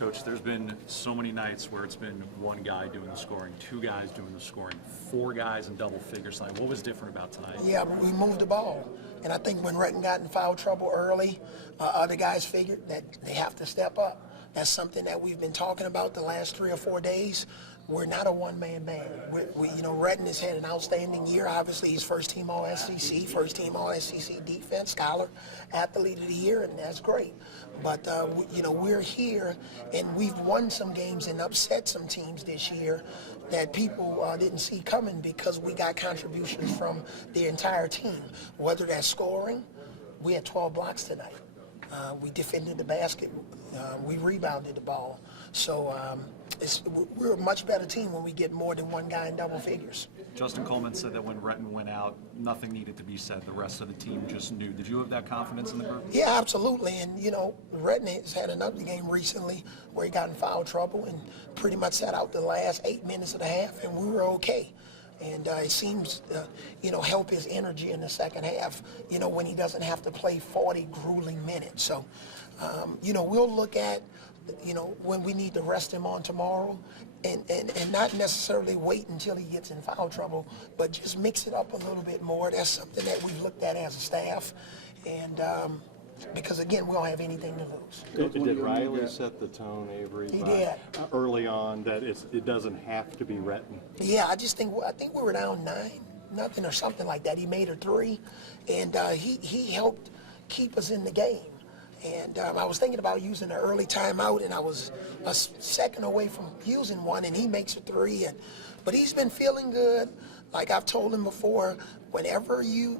Coach, there's been so many nights where it's been one guy doing the scoring, two guys doing the scoring, four guys in double figures tonight. What was different about tonight? Yeah, we moved the ball. And I think when Retton got in foul trouble early, other guys figured that they have to step up. That's something that we've been talking about the last 3 or 4 days. We're not a one-man band. Retton has had an outstanding year. Obviously, he's first-team All-SEC, first-team All-SEC defense, scholar, athlete of the year, and that's great. But, we're here, and we've won some games and upset some teams this year that people didn't see coming because we got contributions from the entire team, whether that's scoring. We had 12 blocks tonight. We defended the basket. We rebounded the ball. So we're a much better team when we get more than one guy in double figures. Justin Coleman said that when Retton went out, nothing needed to be said. The rest of the team just knew. Did you have that confidence in the group? Yeah, absolutely. And, Retton has had another game recently where he got in foul trouble and pretty much sat out the last 8 minutes of the half, and we were okay. And it seems, help his energy in the second half, when he doesn't have to play 40 grueling minutes. So, we'll look at, when we need to rest him on tomorrow and not necessarily wait until he gets in foul trouble, but just mix it up a little bit more. That's something that we've looked at as a staff. And because, again, we don't have anything to lose. Did Riley set the tone, Avery? He did. Early on, that it doesn't have to be Retton? Yeah, I think we were down 9-0 or something like that. He made a 3, and he helped keep us in the game. And I was thinking about using an early timeout, and I was a second away from using one, and he makes a 3. But he's been feeling good. Like I've told him before, whenever you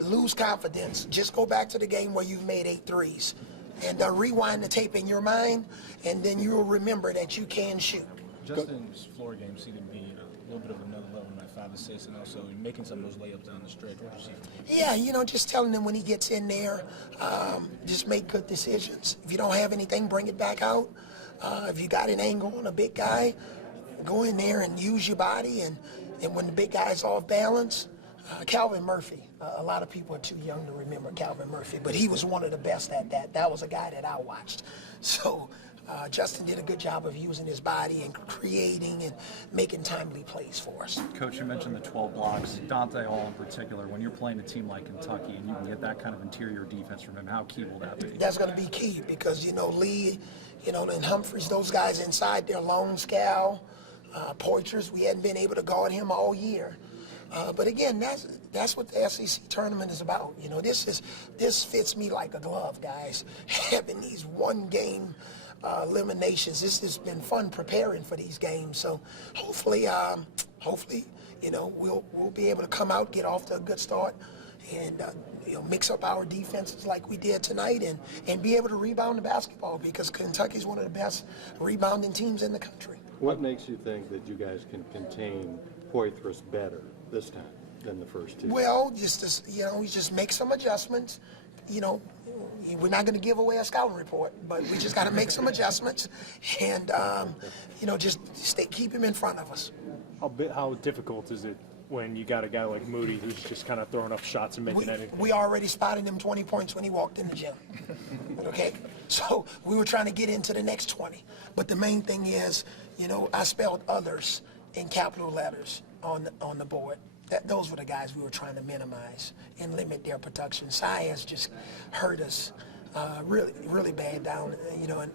lose confidence, just go back to the game where you've made 8 threes and rewind the tape in your mind, and then you'll remember that you can shoot. Justin's floor game seemed to be a little bit of another level tonight, 5 assists, and also making some of those layups down the stretch. What did you see? Yeah, just telling him when he gets in there, just make good decisions. If you don't have anything, bring it back out. If you got an angle on a big guy, go in there and use your body, and when the big guy's off balance, Calvin Murphy. A lot of people are too young to remember Calvin Murphy, but he was one of the best at that. That was a guy that I watched. So Justin did a good job of using his body and creating and making timely plays for us. Coach, you mentioned the 12 blocks. Dante Hall in particular, when you're playing a team like Kentucky and you can get that kind of interior defense from him, how key will that be? That's going to be key because, Lee, and Humphreys, those guys inside, they're lone scout, Poitras. We hadn't been able to guard him all year. But again, that's what the SEC tournament is about. This fits me like a glove, guys. Having these one-game eliminations, this has been fun preparing for these games. So hopefully, we'll be able to come out, get off to a good start, and mix up our defenses like we did tonight, and be able to rebound the basketball because Kentucky's one of the best rebounding teams in the country. What makes you think that you guys can contain Poitras better this time than the first 2? Well, we just make some adjustments. We're not going to give away a scouting report, but we just got to make some adjustments and, just keep him in front of us. How difficult is it when you got a guy like Moody who's just kind of throwing up shots and making anything? We already spotted him 20 points when he walked in the gym. Okay? So we were trying to get into the next 20. But the main thing is, I spelled others in capital letters on the board. Those were the guys we were trying to minimize and limit their production. Saez just hurt us really, really bad down,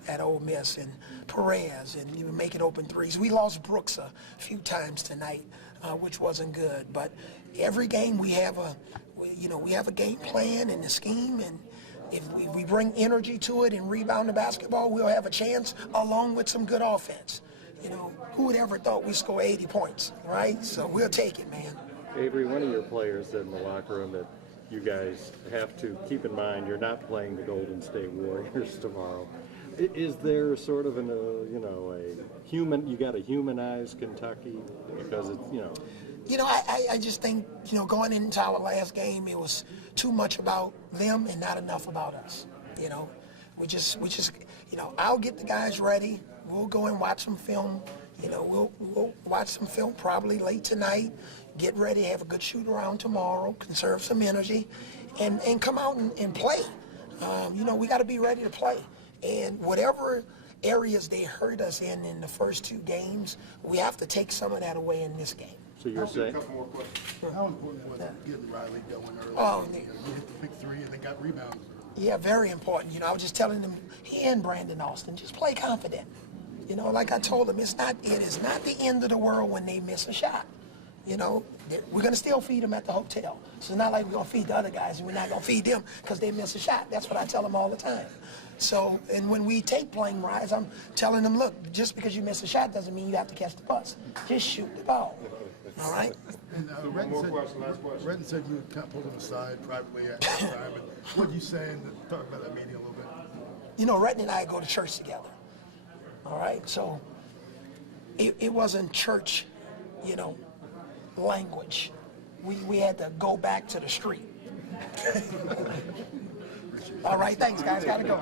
at Ole Miss, and Perez, and you were making open threes. We lost Brooks a few times tonight, which wasn't good. But every game we have a game plan and a scheme, and if we bring energy to it and rebound the basketball, we'll have a chance along with some good offense. Who would ever thought we'd score 80 points, right? So we'll take it, man. Avery, one of your players said in the locker room that you guys have to keep in mind you're not playing the Golden State Warriors tomorrow. Is there sort of you got to humanize Kentucky because it's, I just think, going into our last game, it was too much about them and not enough about us. We just, I'll get the guys ready. We'll go and watch some film. We'll watch some film probably late tonight, get ready, have a good shoot around tomorrow, conserve some energy, and come out and play. We got to be ready to play. And whatever areas they hurt us in the first 2 games, we have to take some of that away in this game. So you're A saying, couple more questions. How important was it getting Riley going early? Oh, You hit the big 3 and they got rebounds. Yeah, very important. You know, I was just telling them, he and Brandon Austin, just play confident. You know, like I told them, it is not the end of the world when they miss a shot. You know, we're going to still feed them at the hotel. So it's not like we're going to feed the other guys and we're not going to feed them because they miss a shot. That's what I tell them all the time. So, and when we take plane rides, I'm telling them, look, just because you miss a shot doesn't mean you have to catch the bus. Just shoot the ball. All right? And One more question, last question. Redden said you kind of pulled him aside privately at the time. And what you saying? Talk about that meeting a little bit. You know, Redden and I go to church together. All right? So it wasn't church, you know, language. We had to go back to the street. All right, thanks, guys. Gotta go.